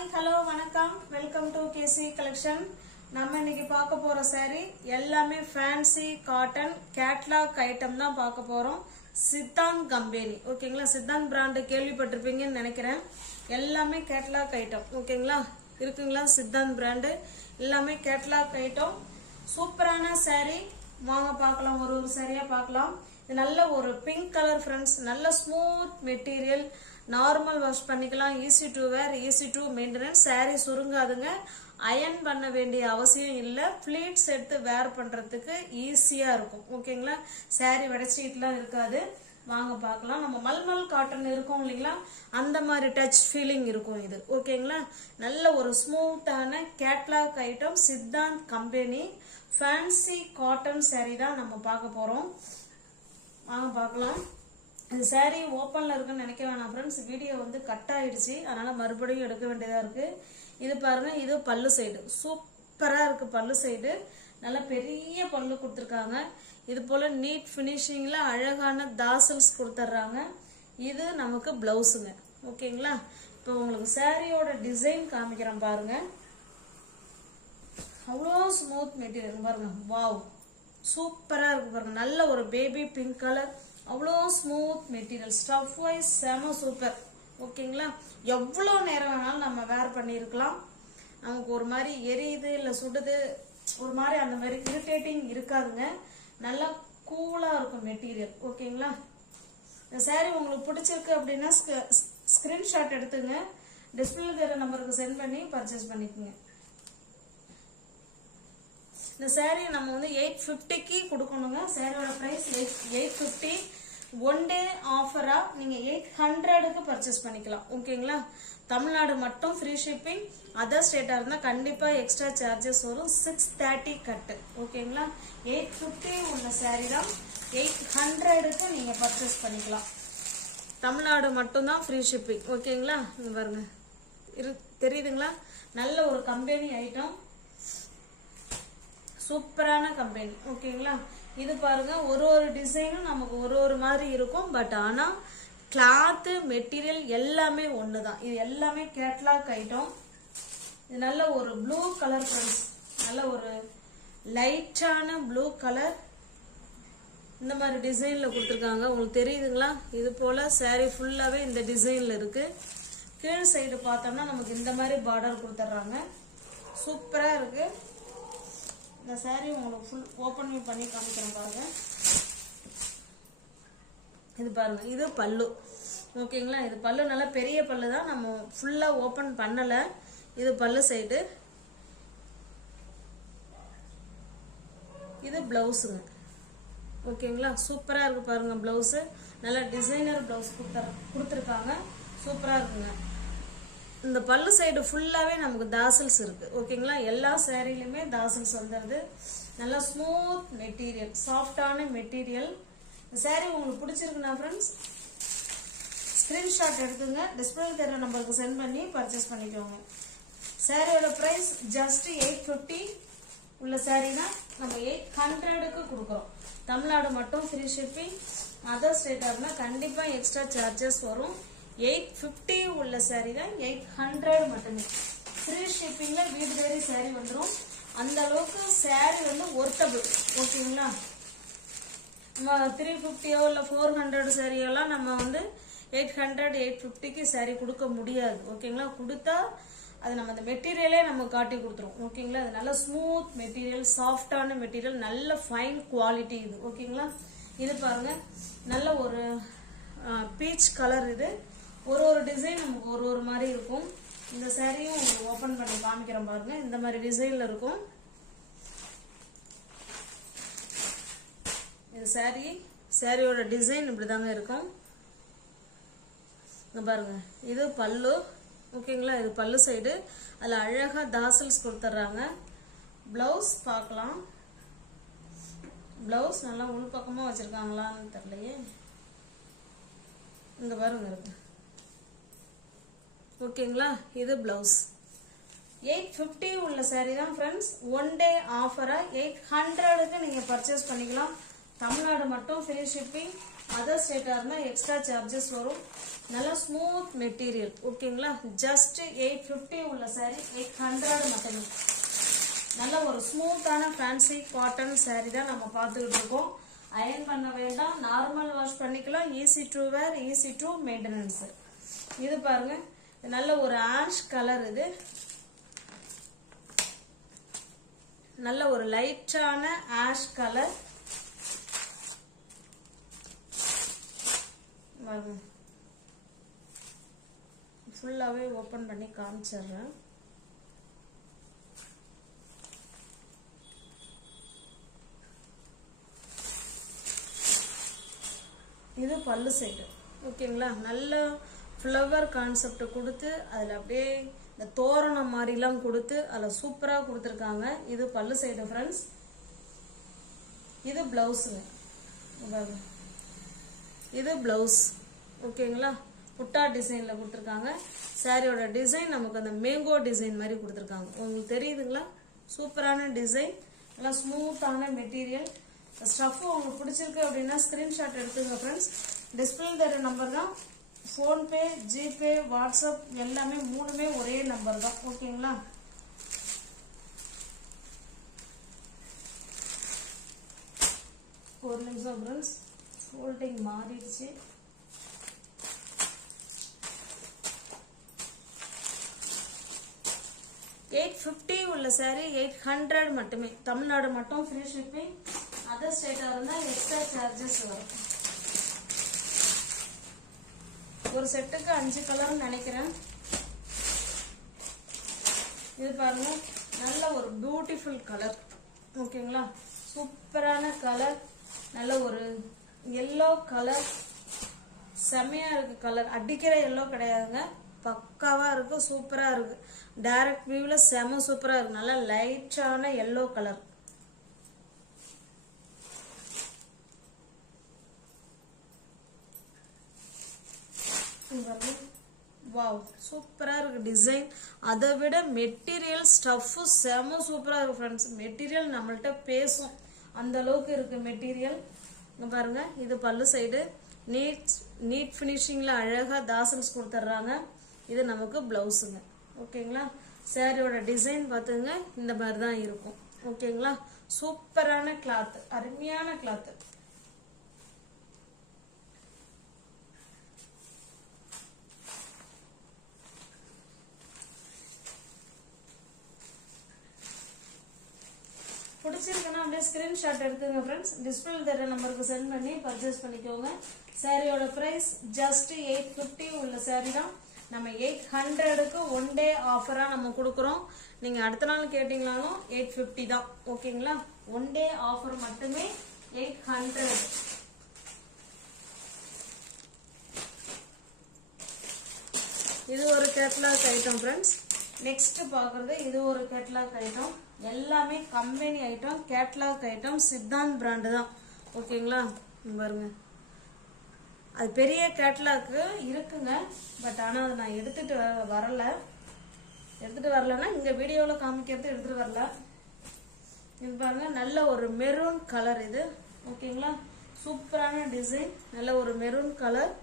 Hi hello வணக்கம் welcome to KC collection. நம்ம இன்னைக்கு பார்க்க போற saree எல்லாமே ஃபேன்சி காட்டன் கேட்லாக் ஐட்டம் தான் பார்க்க போறோம். சித்தான் கம்பெனி ஓகேங்களா. சித்தான் பிராண்ட் கேள்விப்பட்டிருப்பீங்கன்னு நினைக்கிறேன். எல்லாமே கேட்லாக் ஐட்டம் ஓகேங்களா. இருக்குங்களா சித்தான் பிராண்ட் எல்லாமே கேட்லாக் ஐட்டம். சூப்பரான saree வாங்க பார்க்கலாம். ஒரு சாரியா பார்க்கலாம். இது நல்ல ஒரு பிங்க் கலர் ஃப்ரெண்ட்ஸ். நல்ல ஸ்மூத் மெட்டீரியல். நார்மல் வாஷ் பண்ணிக்கலாம். Easy to wear, easy to maintenance. Sari சுருங்காதுங்க. அயன் பண்ண வேண்டிய அவசியம் இல்லை. ஃபிளீட்ஸ் எடுத்து வேர் பண்றதுக்கு ஈஸியா இருக்கும் ஓகேங்களா. சாரீ வெடிச்சிட்டுலாம் இருக்காது. வாங்க பார்க்கலாம். நம்ம மல்மல் காட்டன் இருக்கும் இல்லைங்களா, அந்த மாதிரி டச் ஃபீலிங் இருக்கும் இது ஓகேங்களா. நல்ல ஒரு ஸ்மூத்தான catalogue item. Siddhant company fancy cotton sari தான் நம்ம பார்க்க போறோம். வாங்க பார்க்கலாம். இந்த சாரீ ஓப்பன்ல இருக்குன்னு நினைக்க வேணாம் ஃப்ரெண்ட்ஸ். வீடியோ வந்து கட் ஆயிடுச்சு, அதனால மறுபடியும் எடுக்க வேண்டியதா இருக்கு. இது பாருங்க, இது பல்லு சைடு சூப்பரா இருக்கு. பல்லு சைடு நல்ல பெரிய பல்லு கொடுத்துருக்காங்க. இது போல நீட் பினிஷிங்ல அழகான தாசல்ஸ் கொடுத்துட்றாங்க. இது நமக்கு பிளவுஸுங்க ஓகேங்களா. இப்போ உங்களுக்கு சாரியோட டிசைன் காமிக்கிறேன் பாருங்க. அவ்வளோ ஸ்மூத் மெட்டீரியல் பாருங்க. வாவ், சூப்பரா இருக்கு பாருங்க. நல்ல ஒரு பேபி பிங்க் கலர். அவ்வளோ ஸ்மூத் மெட்டீரியல். ஸ்டஃப் வைஸ் செம சூப்பர் ஓகேங்களா. எவ்வளோ நேரம் வேணாலும் நம்ம வேர் பண்ணியிருக்கலாம். நமக்கு ஒரு மாதிரி எரியுது இல்லை சுடுது ஒரு மாதிரி அந்த மாதிரி இரிட்டேட்டிங் இருக்காதுங்க. நல்லா கூலா இருக்கும் மெட்டீரியல் ஓகேங்களா. இந்த சாரீ உங்களுக்கு பிடிச்சிருக்கு அப்படின்னா ஸ்கிரீன்ஷாட் எடுத்துங்க. டிஸ்பிளே தெரிய நம்பருக்கு சென்ட் பண்ணி பர்ச்சேஸ் பண்ணிக்கோங்க. இந்த சாரீ நம்ம வந்து 850க்கு கொடுக்கணுங்க. சாரியோட பிரைஸ் 850. ஒன் டே ஆஃபரா நீங்க 800க்கு பர்ச்சேஸ் பண்ணிக்கலாம் ஓகேங்களா. தமிழ்நாடு மட்டும் ஃப்ரீ ஷிப்பிங். அதர் ஸ்டேட்டா இருந்தா கண்டிப்பா எக்ஸ்ட்ரா சார்ஜஸ் வரும். 630 கட்டு ஓகேங்களா. 850 உள்ள சாரீ தான் 800க்கு நீங்க பர்ச்சேஸ் பண்ணிக்கலாம். தமிழ்நாடு மட்டும் தான் ஃப்ரீ ஷிப்பிங் ஓகேங்களா. இங்க பாருங்க, தெரியுதுங்களா. நல்ல ஒரு கம்பெனி ஐட்டம், சூப்பரான கம்பெனி ஓகேங்களா. இது பாருங்க, ஒரு ஒரு டிசைனும் நமக்கு ஒரு ஒரு மாதிரி இருக்கும். பட் ஆனா கிளாத் மெட்டீரியல் எல்லாமே ஒண்ணுதான். இது எல்லாமே கேட்லாக் ஐட்டம். இது நல்ல ஒரு ப்ளூ கலர் ஃப்ரெண்ட்ஸ். நல்ல ஒரு லைட்டான ப்ளூ கலர். இந்த மாதிரி டிசைன்ல கொடுத்துருக்காங்க. உங்களுக்கு தெரியுதுங்களா. இது போல சாரீ ஃபுல்லாவே இந்த டிசைன்ல இருக்கு. கீழ் சைடு பார்த்தோம்னா நமக்கு இந்த மாதிரி பார்டர் கொடுத்துட்றாங்க. சூப்பரா இருக்கு. இந்த சாரீ உங்களுக்கு ஃபுல் ஓபன் பண்ணி காமிக்கிறேன் பாருங்க. இது பாருங்க, இது பல்லு ஓகேங்களா. இது பல்லு நல்ல பெரிய பல்லு தான். நம்ம ஃபுல்லா ஓபன் பண்ணல. இது பல்லு சைடு. இது பிளவுஸுங்க ஓகேங்களா. சூப்பரா இருக்கு பாருங்க. பிளவுஸ் நல்ல டிசைனர் பிளவுஸ் கொடுத்துருக்காங்க. சூப்பரா இருக்குங்க. இந்த பல்லு சைடு ஃபுல்லாவே நமக்கு தாசல்ஸ் இருக்கு ஓகேங்களா. எல்லா சாரிலுமே தாசல்ஸ் வந்துடுது. நல்லா ஸ்மூத் மெட்டீரியல், சாஃப்டான மெட்டீரியல். இந்த சாரி உங்களுக்கு பிடிச்சிருக்குன்னா ஃப்ரெண்ட்ஸ் ஸ்கிரீன்ஷாட் எடுத்துங்க. டிஸ்பிளே தெரிய நம்பருக்கு சென்ட் பண்ணி பர்ச்சேஸ் பண்ணிக்கோங்க. சாரியோட பிரைஸ் ஜஸ்ட் 850 உள்ள சாரி தான் நம்ம 800க்கு கொடுக்குறோம். தமிழ்நாடு மட்டும் ஃப்ரீ ஷிப்பிங். அதர் ஸ்டேட்டா இருந்தா கண்டிப்பா எக்ஸ்ட்ரா சார்ஜஸ் வரும். 850 உள்ள சாரி தான் 800 மட்டுமே. ஃப்ரீ ஷிப்பிங்ல வீடு தேடி சாரி வந்துடும். அந்த அளவுக்கு சாரி வந்து ஒர்த்தபிள் ஓகேங்களா. நம்ம 350 இல்ல 400 சாரியெல்லாம் நம்ம வந்து 800 850க்கு சாரி கொடுக்க முடியாது ஓகேங்களா. கொடுத்தா அது நம்ம அந்த மெட்டீரியலே நம்ம காட்டி கொடுத்துரும் ஓகேங்களா. அது நல்ல ஸ்மூத் மெட்டீரியல், சாஃப்டான மெட்டீரியல், நல்ல ஃபைன் குவாலிட்டி இது ஓகேங்களா. இது பாருங்க, நல்ல ஒரு பீச் கலர். இது ஒரு ஒரு டிசைன் நமக்கு ஒரு ஒரு மாதிரி இருக்கும். இந்த சாரியும் ஓபன் பண்ணி காமிக்கிறேன் பாருங்க. இந்த மாதிரி டிசைன்ல இருக்கும். இந்த சாரியோட டிசைன் இப்படிதாங்க இருக்கும். இங்க பாருங்க, இது பல்லு ஓகேங்களா. இது பல்லு சைடு. அதுல அழகா தாசல்ஸ் கொடுத்துட்றாங்க. பிளவுஸ் பார்க்கலாம். பிளவுஸ் நல்லா உள் பக்கமா வச்சிருக்காங்களான்னு தெரியலையே. இங்க பாருங்க இருக்கு ஓகேங்களா. இது பிளவுஸ் 850 உள்ள சாரி தான் ஃப்ரெண்ட்ஸ். ஒன் டே ஆஃபரா 800க்கு நீங்க பர்ச்சேஸ் பண்ணிக்கலாம். தமிழ்நாடு மட்டும் ஃப்ரீ ஷிப்பிங். அதர் ஸ்டேட்டா இருந்தா எக்ஸ்ட்ரா சார்ஜஸ் வரும். நல்ல ஸ்மூத் மெட்டீரியல். ஓகேங்களா, ஜஸ்ட் 850 உள்ள saree 800 மட்டுமே. நல்ல ஒரு ஸ்மூத்தான ஃபேன்சி காட்டன் saree தான் நம்ம பார்த்துக்கிட்டு இருக்கோம். அயன் பண்ண வேண்டாம், நார்மல் வாஷ் பண்ணிக்கலாம். Easy to wear, easy to maintenance. இது பாருங்க, நல்ல ஒரு ஆஷ் கலர். இது நல்ல ஒரு லைட்டான ஆஷ் கலர். ஃபுல்லாவே ஓபன் பண்ணி காமிச்சிடுறேன். இது பல்லு சைடு. ஓகேங்களா, நல்ல ஃப்ளவர் கான்செப்ட் கொடுத்து அதில் அப்படியே இந்த தோரணம் மாதிரிலாம் கொடுத்து அதில் சூப்பராக கொடுத்துருக்காங்க. இது பல்லு சைடு ஃப்ரெண்ட்ஸ். இது பிளவுஸுங்க. இது பிளவுஸ். ஓகேங்களா, புட்டா டிசைனில் கொடுத்துருக்காங்க. சாரியோட டிசைன் நமக்கு அந்த மேங்கோ டிசைன் மாதிரி கொடுத்துருக்காங்க. உங்களுக்கு தெரியுதுங்களா, சூப்பரான டிசைன், நல்லா ஸ்மூத்தான மெட்டீரியல். ஸ்டஃப் உங்களுக்கு பிடிச்சிருக்கு அப்படின்னா ஸ்கிரீன்ஷாட் எடுத்துங்க ஃப்ரெண்ட்ஸ். டிஸ்பிளே தர நம்பர் தான். ஃபோன்பே, ஜிபே, வாட்ஸ்அப் எல்லாமே மூணுமே ஒரே நம்பர் தான். ஓகேங்களா, ஒரு நிமிஷம் ஃப்ரெண்ட்ஸ், ஃபோல்டிங் மாறிடுச்சு. $850 உள்ள saree 800 மட்டுமே. தமிழ்நாடு மட்டும் ஃப்ரீ ஷிப்பிங். அதர் ஸ்டேட்டா இருந்தா எக்ஸ்ட்ரா சார்ஜஸ் வரும். ஒரு செட்டுக்கு 5 கலர் நினைக்கிறேன். இது பாருங்க, நல்ல ஒரு பியூட்டிஃபுல் கலர். ஓகேங்களா, சூப்பரான கலர். நல்ல ஒரு எல்லோ கலர், செமையா இருக்கு கலர். அடிக்கிற எல்லோ கிடையாதுங்க, பக்காவா இருக்கு, சூப்பரா இருக்கு. டைரக்ட் வியூல செம சூப்பரா இருக்கு. நல்ல லைட்டான எல்லோ கலர். வாவ், சூப்பரா இருக்கு டிசைன். அதை விட மெட்டீரியல் ஸ்டஃப் செம சூப்பரா இருக்கு ஃப்ரெண்ட்ஸ். மெட்டீரியல் நம்மள்ட்ட பேசும், அந்த அளவுக்கு இருக்கு மெட்டீரியல். பாருங்க, இது பல்லு சைடு. நீட் ஃபினிஷிங்ல அழகா தாசல்ஸ் கொடுத்துட்றாங்க. இது நமக்கு பிளவுஸுங்க. ஓகேங்களா, சாரியோட டிசைன் பார்த்துங்க, இந்த மாதிரி தான் இருக்கும். ஓகேங்களா, சூப்பரான கிளாத், அருமையான கிளாத். பிடிச்சிருக்குன்னா அப்படியே ஸ்கிரீன்ஷாட் எடுத்துங்க ஃப்ரெண்ட்ஸ். டிஸ்பிளே தர நம்பருக்கு சென்ட் பண்ணி பர்ச்சேஸ் பண்ணிக்கோங்க. சாரியோட பிரைஸ் ஜஸ்ட் 850 உள்ள சாரி தான். நம்ம 800க்கு ஒன் டே ஆஃபரா நம்ம கொடுக்குறோம். நீங்க அடுத்த நாள் கேட்டீங்களாலும் 850 தான். ஓகேங்களா, ஒன் டே ஆஃபர் மட்டுமே 800. இது ஒரு கேட்லாக் ஐட்டம் ஃப்ரெண்ட்ஸ். நெக்ஸ்ட் பாக்குறது இது ஒரு கேட்லாக் ஐட்டம். எல்லாமே company item, catalogue item, Siddhant brand தான். ஓகேங்களா, பாருங்க, அது பெரிய கேட்லாக்கு இருக்குங்க. பட் ஆனால் அது நான் எடுத்துட்டு வரலன்னா இங்க வீடியோல காமிக்கிறது எடுத்துட்டு வரல. இது பாருங்க, நல்ல ஒரு மெரூன் கலர். இது ஓகேங்களா, சூப்பரான டிசைன், நல்ல ஒரு மெரூன் கலர்.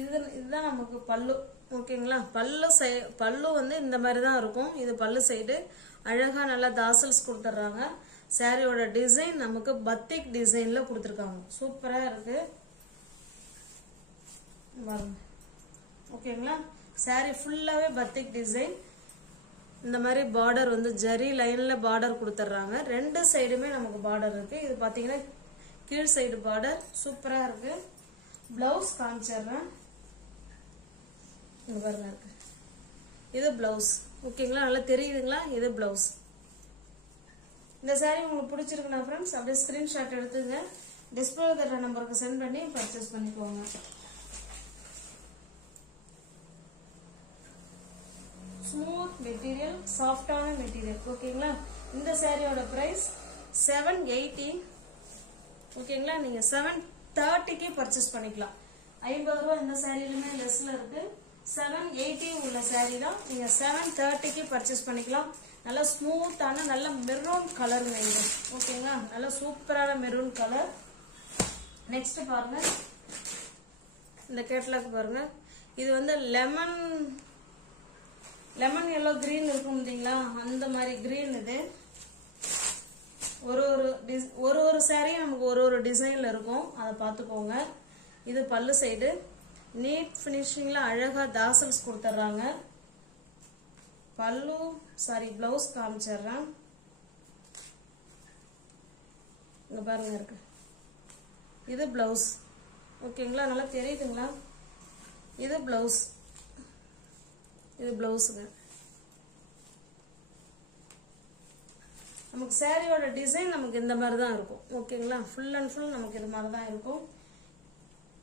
இதுதான் நமக்கு பல்லு. ஓகேங்களா, பல்லு வந்து இந்த மாதிரி தான் இருக்கும். இது பல்லு சைடு. அழகா நல்லா தாசல்ஸ் கொடுத்துட்றாங்க. சாரியோட டிசைன் நமக்கு பத்திக் டிசைன்ல கொடுத்துருக்காங்க. சூப்பரா இருக்கு. ஓகேங்களா, சாரி ஃபுல்லாவே பத்திக் டிசைன். இந்த மாதிரி பார்டர் வந்து ஜரி லைன்ல பார்டர் கொடுத்துட்றாங்க. ரெண்டு சைடுமே நமக்கு பார்டர் இருக்கு. இது பாத்தீங்கன்னா கீழ் சைடு பார்டர் சூப்பரா இருக்கு. பிளவுஸ் காமிச்சிடுறேன். இங்க பாருங்க, இது பிளவுஸ். ஓகேங்களா, நல்லா தெரியுதுங்களா, இது பிளவுஸ். இந்த சாரி உங்களுக்கு பிடிச்சிருக்குன்னா ஃப்ரெண்ட்ஸ் அப்படியே ஸ்கிரீன்ஷாட் எடுத்துங்க. டிஸ்பிளே தர நம்பருக்கு சென்ட் பண்ணி பர்ச்சேஸ் பண்ணிக்கோங்க. ஸ்மூத் மெட்டீரியல், சாஃப்டான மெட்டீரியல். ஓகேங்களா, இந்த சாரியோட பிரைஸ் 780. ஓகேங்களா, நீங்க 730க்கு பர்ச்சேஸ் பண்ணிக்கலாம். 50 ரூபாய் இந்த சாரிலுமே லெஸ்ல இருக்கு. 780 உள்ள சாரி தான். நீங்க 730க்கு பர்ச்சேஸ் பண்ணிக்கலாம். நல்ல ஸ்மூத்தான நல்ல மெரூன் கலருங்க இது. ஓகேங்களா, நல்ல சூப்பரான மெரூன் கலர். நெக்ஸ்ட் பாருங்க, இந்த கேட்லாக் பாருங்க. இது வந்து லெமன் எல்லோ கிரீன் இருக்கும் இல்லைங்களா, அந்த மாதிரி கிரீன் இது. ஒரு சாரியும் நமக்கு ஒரு டிசைன்ல இருக்கும், அதை பார்த்துக்கோங்க. இது பல்லு சைடு நீட் ஃபினிஷிங்ல அழகா தாசல்ஸ் கொடுத்துட்றாங்க. பல்லு பிளவுஸ் காமிச்சிடுறேன். இங்க பாருங்க இருக்கு, இது பிளவுஸ். ஓகேங்களா, நல்லா தெரியுதுங்களா? இது பிளவுஸ், இது பிளவுஸுங்க. நமக்கு சாரியோட டிசைன் நமக்கு இந்த மாதிரி தான் இருக்கும். ஓகேங்களா, ஃபுல் அண்ட் ஃபுல் நமக்கு இது மாதிரி தான் இருக்கும்.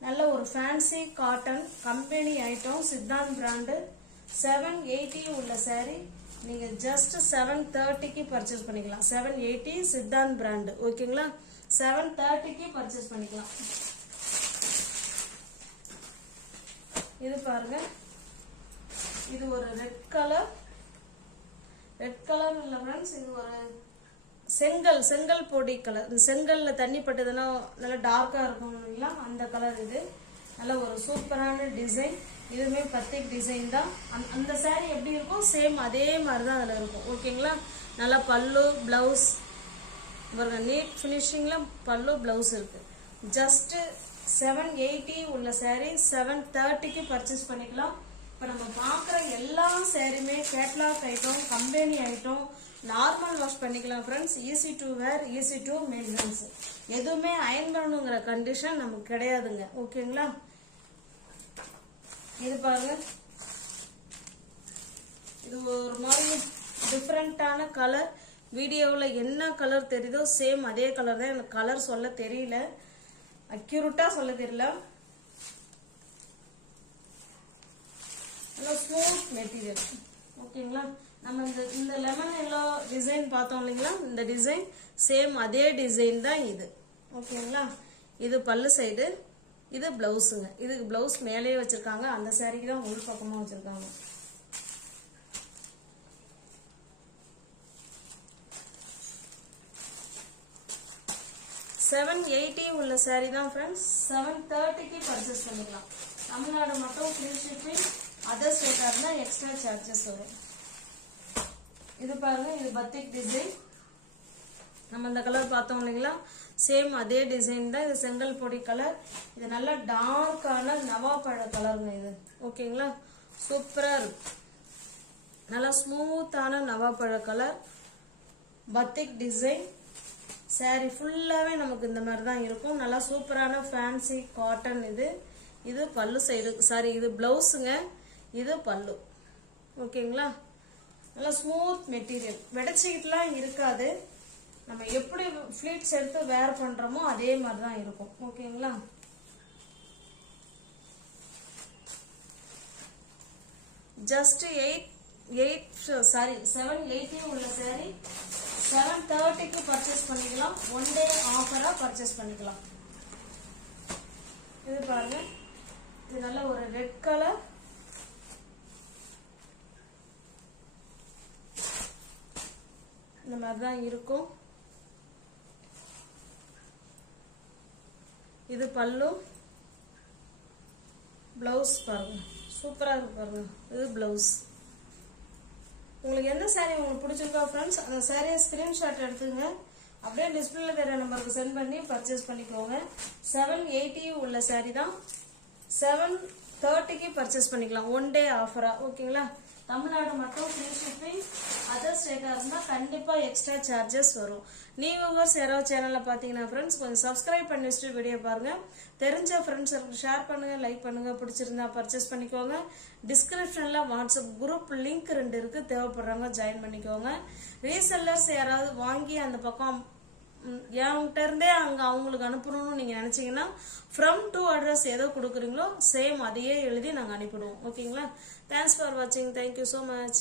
நல்ல ஒரு fancy cotton company item, Siddhant brand. 780 உள்ள சாரி நீங்க ஜஸ்ட் 730க்கு பர்ச்சேஸ் பண்ணிக்கலாம். 780 சித்தாந்த் பிராண்டு. ஓகேங்களா, 730க்கு பர்ச்சேஸ் பண்ணிக்கலாம். இது பாருங்க, இது ஒரு ரெட் கலர் இல்ல ஃப்ரெண்ட்ஸ், இது ஒரு செங்கல் பொடி கலர். இந்த செங்கல்ல தண்ணி பட்டதுன்னா நல்லா டார்க்கா இருக்கும் இல்லைங்களா, அந்த கலர். இது நல்ல ஒரு சூப்பரான டிசைன். இதுவுமே பத்திக் டிசைன் தான். அந்த சாரி எப்படி இருக்கும் சேம் அதே மாதிரி தான் அதில் இருக்கும். ஓகேங்களா, நல்லா பல்லு பிளவுஸ் பாருங்க, நீட் ஃபினிஷிங்ல பல்லு பிளவுஸ் இருக்கு. ஜஸ்ட் 780 உள்ள சாரி 730க்கு பர்ச்சேஸ் பண்ணிக்கலாம். இப்போ நம்ம பார்க்குற எல்லா சாரியுமே catalogue item, company item, normal wash பண்ணிக்கலாம் friends. Easy to wear, easy to maintenance. எதுவுமே அயன் பண்ணணுங்கிற கண்டிஷன் நமக்கு கிடையாதுங்க. ஓகேங்களா, இது பாருங்க, இது ஒரு மாதிரி டிஃப்ரெண்டான கலர். வீடியோவில் என்ன கலர் தெரியுதோ சேம் அதே கலர் தான். எனக்கு கலர் சொல்ல தெரியல, அக்யூரேட்டா சொல்ல தெரியல. Smooth material. ஓகேங்களா, நம்ம இந்த லெமன் எல்லோ டிசைன் பார்த்தோம் இல்லைங்களா, இந்த டிசைன் சேம் அதே டிசைன் தான் இது. ஓகேங்களா, இது பல்லு சைடு, இது பிளவுஸுங்க. இதுக்கு பிளவுஸ் மேலேயே வச்சிருக்காங்க, அந்த சாரிக்கு தான் உள் பக்கமா வச்சிருக்காங்க. $780 உள்ள சாரி தான் ஃப்ரெண்ட்ஸ். 730க்கு பர்ச்சேஸ் பண்ணிக்கலாம். தமிழ்நாடு மட்டும் ஃப்ரீ ஷிப்பிங், அதர் ஸ்டேட்டா இருந்தா எக்ஸ்ட்ரா சார்ஜஸ் வரும். இது பாருங்க, இது பத்திக் டிசைன். நம்ம இந்த கலர் பார்த்தோம் இல்லைங்களா, சேம் அதே டிசைன் தான். இது செங்கல் பொடி கலர். இது நல்ல டார்க்கான நவாப்பழ கலருங்க இது. ஓகேங்களா, சூப்பரா இருக்கு. நல்லா ஸ்மூத்தான நவாப்பழ கலர், பத்திக் டிசைன். சாரி ஃபுல்லாவே நமக்கு இந்த மாதிரி தான் இருக்கும். நல்லா சூப்பரான ஃபேன்சி காட்டன் இது. இது பல்லு சைடு, சாரி இது பிளவுஸுங்க, இது பல்லு. ஓகேங்களா, நல்லா ஸ்மூத் மெட்டீரியல், வெடைச்சிக்கிட்டுலாம் இருக்காது. நம்ம எப்படி ஃபிளீட்ஸ் எடுத்து வேர் பண்றோமோ அதே மாதிரி தான் இருக்கும். ஓகேங்களா, ஜஸ்ட் 780 உள்ள சாரி 730க்கு பர்ச்சேஸ் பண்ணிக்கலாம். ஒன் டே ஆஃபரா பர்ச்சேஸ் பண்ணிக்கலாம். இது பாருங்க, இது நல்ல ஒரு ரெட் கலர். இந்த மாதிரி தான் இருக்கும். இது பல்லு, பிளவுஸ் பாருங்க, சூப்பரா இருக்கு பாருங்க. இது பிளவுஸ். உங்களுக்கு எந்த சாரி உங்களுக்கு பிடிச்சிருக்கா ஃப்ரெண்ட்ஸ், அந்த சாரியை ஸ்கிரீன்ஷாட் எடுத்துங்க, அப்படியே டிஸ்பிளேல வேற நம்பருக்கு சென்ட் பண்ணி பர்ச்சேஸ் பண்ணிக்கோங்க. 780 உள்ள சாரி தான் 730க்கு பர்ச்சேஸ் பண்ணிக்கலாம். One day ஆஃபரா. ஓகேங்களா, தமிழ்நாடு மட்டும் ஃப்ரீ ஷிப்பிங், அதர் ஸ்டேட்டா இருந்தா கண்டிப்பா எக்ஸ்ட்ரா சார்ஜஸ் வரும். நீ வியூவர்ஸ் யாராவது சேனல்ல பாத்தீங்கன்னா ஃப்ரெண்ட்ஸ் கொஞ்சம் சப்ஸ்கிரைப் பண்ணி வச்சுட்டு வீடியோ பாருங்க. தெரிஞ்ச ஃப்ரெண்ட்ஸுக்கு ஷேர் பண்ணுங்க, லைக் பண்ணுங்க, பிடிச்சிருந்தா பர்ச்சேஸ் பண்ணிக்கோங்க. டிஸ்கிரிப்ஷன்ல வாட்ஸ்அப் குரூப் லிங்க் 2 இருக்கு, தேவைப்படுறவங்க ஜாயின் பண்ணிக்கோங்க. ரீசெல்லர்ஸ் யாராவது வாங்கி அந்த பக்கம் என்கிட்ட இருந்தே அங்க அவங்களுக்கு அனுப்பணும்னு நீங்க நினைச்சீங்கன்னா ஃப்ரம் டு அட்ரஸ் ஏதோ கொடுக்குறீங்களோ சேம் அதையே எழுதி நாங்க அனுப்பிடுவோம். ஓகேங்களா, தேங்க்ஸ் ஃபார் வாட்சிங். Thank you so much.